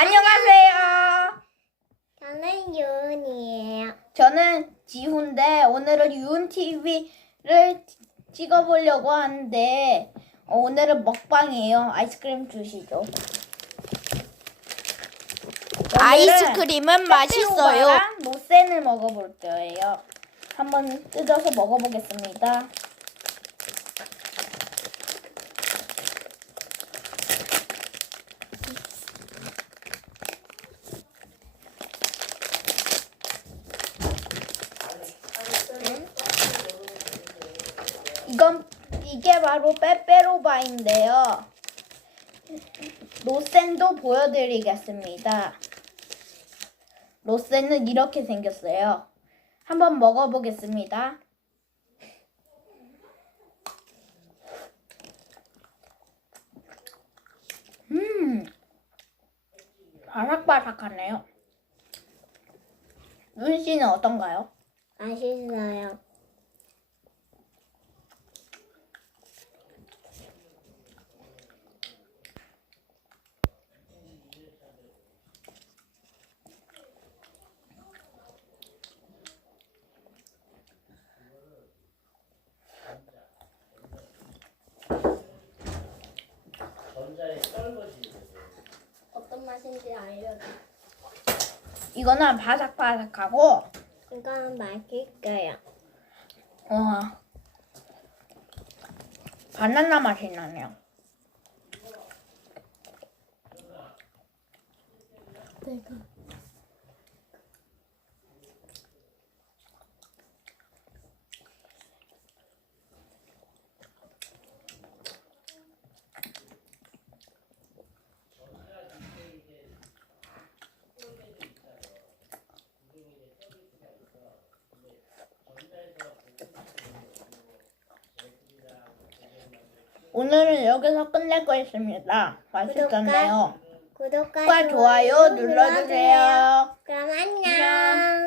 안녕하세요. 저는 유은이에요. 저는 지훈데 오늘은 유은 TV를 찍어보려고 하는데 어, 오늘은 먹방이에요. 아이스크림 주시죠. 아이스크림은 맛있어요. 노센을 먹어볼 거예요. 한번 뜯어서 먹어보겠습니다. 이건 이게 바로 빼빼로바인데요. 노센도 보여드리겠습니다. 로센은 이렇게 생겼어요. 한번 먹어보겠습니다. 음, 바삭바삭하네요. 윤 씨는 어떤가요? 맛있어요. 어떤 맛인지 알려줘. 이거는 바삭바삭하고, 이건 맛있어요. 어, 바나나 맛이 나네요. 내가 오늘은 여기서 끝낼 거였습니다. 맛있었나요? 구독과, 구독과 좋아요 눌러주세요. 그럼 안녕. 안녕.